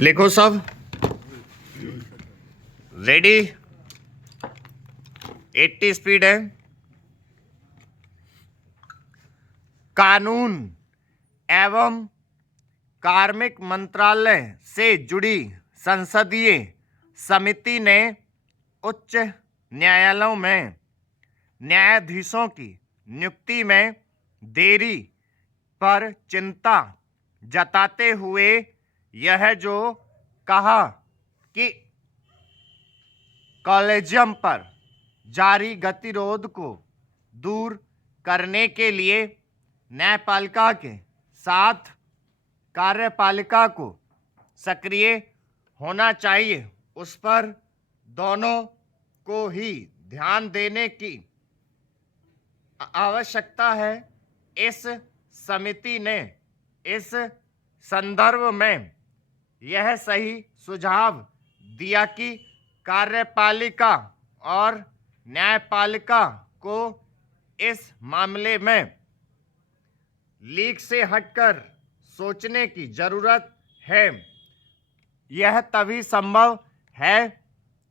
लिखो सब। Ready. 80 speed है। कानून एवं कार्मिक मंत्रालय से जुड़ी संसदीय समिति ने उच्च न्यायालयों में न्यायाधीशों की नियुक्ति में देरी पर चिंता जताते हुए यह जो कहा कि कॉलेजियम पर जारी गतिरोध को दूर करने के लिए न्यायपालिका के साथ कार्यपालिका को सक्रिय होना चाहिए, उस पर दोनों को ही ध्यान देने की आवश्यकता है। इस समिति ने इस संदर्भ में यह सही सुझाव दिया कि कार्यपालिका और न्यायपालिका को इस मामले में लीक से हटकर सोचने की जरूरत है। यह तभी संभव है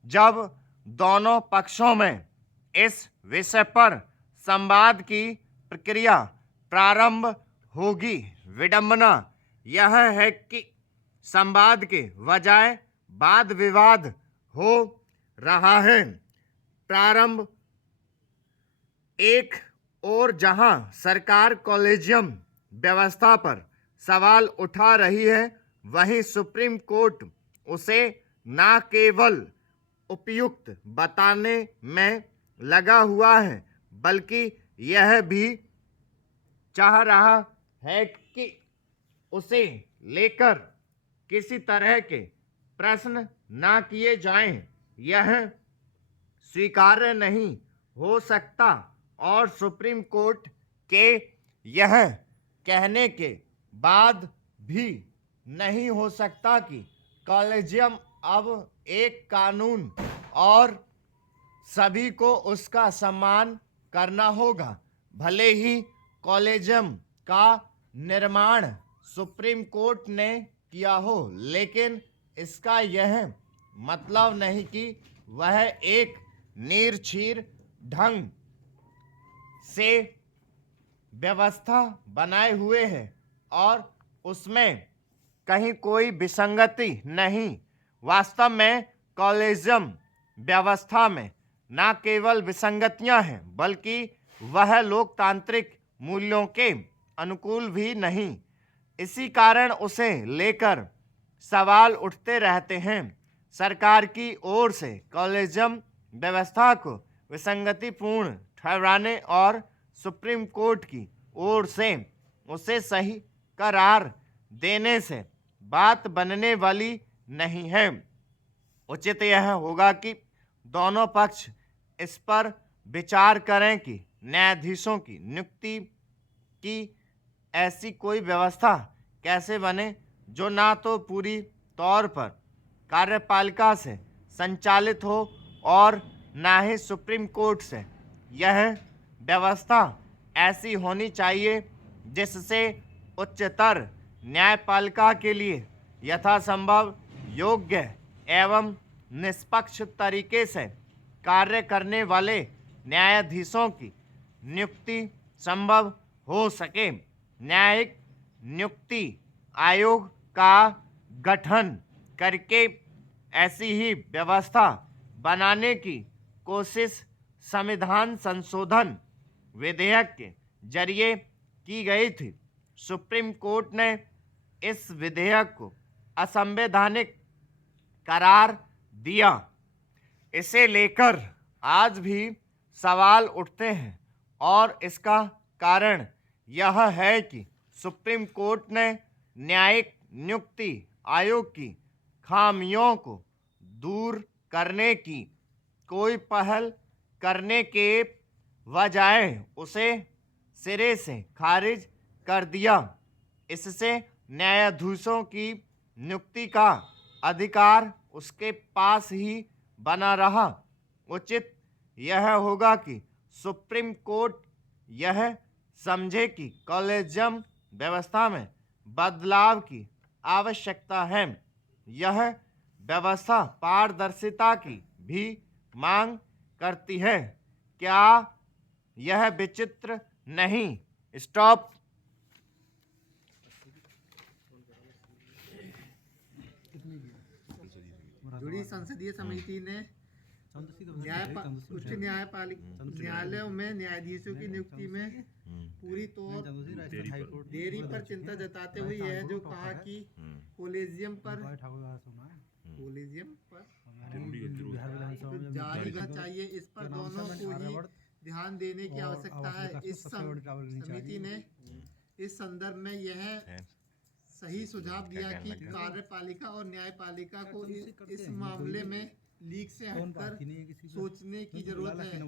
जब दोनों पक्षों में इस विषय पर संवाद की प्रक्रिया प्रारंभ होगी। विडंबना यह है कि संवाद के बजाय वाद विवाद हो रहा है। प्रारंभ एक और जहां सरकार कॉलेजियम व्यवस्था पर सवाल उठा रही है, वहीं सुप्रीम कोर्ट उसे न केवल उपयुक्त बताने में लगा हुआ है, बल्कि यह भी चाह रहा है कि उसे लेकर किसी तरह के प्रश्न न किए जाएं। यह स्वीकार्य नहीं हो सकता और सुप्रीम कोर्ट के यह कहने के बाद भी नहीं हो सकता कि कॉलेजियम अब एक कानून और सभी को उसका सम्मान करना होगा। भले ही कॉलेजियम का निर्माण सुप्रीम कोर्ट ने किया हो, लेकिन इसका यह मतलब नहीं कि वह एक निर्छीर ढंग से व्यवस्था बनाए हुए है और उसमें कहीं कोई विसंगति नहीं। वास्तव में कॉलेजियम व्यवस्था में न केवल विसंगतियां हैं, बल्कि वह लोकतांत्रिक मूल्यों के अनुकूल भी नहीं। इसी कारण उसे लेकर सवाल उठते रहते हैं। सरकार की ओर से कॉलेजियम व्यवस्था को विसंगतिपूर्ण ठहराने और सुप्रीम कोर्ट की ओर से उसे सही करार देने से बात बनने वाली नहीं है। उचित यह होगा कि दोनों पक्ष इस पर विचार करें कि न्यायाधीशों की नियुक्ति की ऐसी कोई व्यवस्था कैसे बने जो ना तो पूरी तौर पर कार्यपालिका से संचालित हो और ना ही सुप्रीम कोर्ट से। यह व्यवस्था ऐसी होनी चाहिए जिससे उच्चतर न्यायपालिका के लिए यथासंभव योग्य एवं निष्पक्ष तरीके से कार्य करने वाले न्यायाधीशों की नियुक्ति संभव हो सके। न्यायिक नियुक्ति आयोग का गठन करके ऐसी ही व्यवस्था बनाने की कोशिश संविधान संशोधन विधेयक के जरिए की गई थी। सुप्रीम कोर्ट ने इस विधेयक को असंवैधानिक करार दिया। इसे लेकर आज भी सवाल उठते हैं और इसका कारण यह है कि सुप्रीम कोर्ट ने न्यायिक नियुक्ति आयोग की खामियों को दूर करने की कोई पहल करने के बजाय उसे सिरे से खारिज कर दिया। इससे न्यायाधीशों की नियुक्ति का अधिकार उसके पास ही बना रहा। उचित यह होगा कि सुप्रीम कोर्ट यह समझे कि कॉलेजियम व्यवस्था में बदलाव की आवश्यकता है। यह व्यवस्था पारदर्शिता की भी मांग करती है। क्या यह विचित्र नहीं? स्टॉप। जुड़ी संसदीय समिति ने उच्च न्यायालयों में न्यायाधीशों की नियुक्ति में पूरी तौर देरी पर चिंता जताते हुए यह जो कहा कि कॉलेजियम पर जारी करना चाहिए, इस पर दोनों को ही ध्यान देने की आवश्यकता है। इस समिति ने इस संदर्भ में यह सही सुझाव दिया कि कार्यपालिका और न्यायपालिका को इस मामले में लीक से हटकर सोचने की जरूरत है।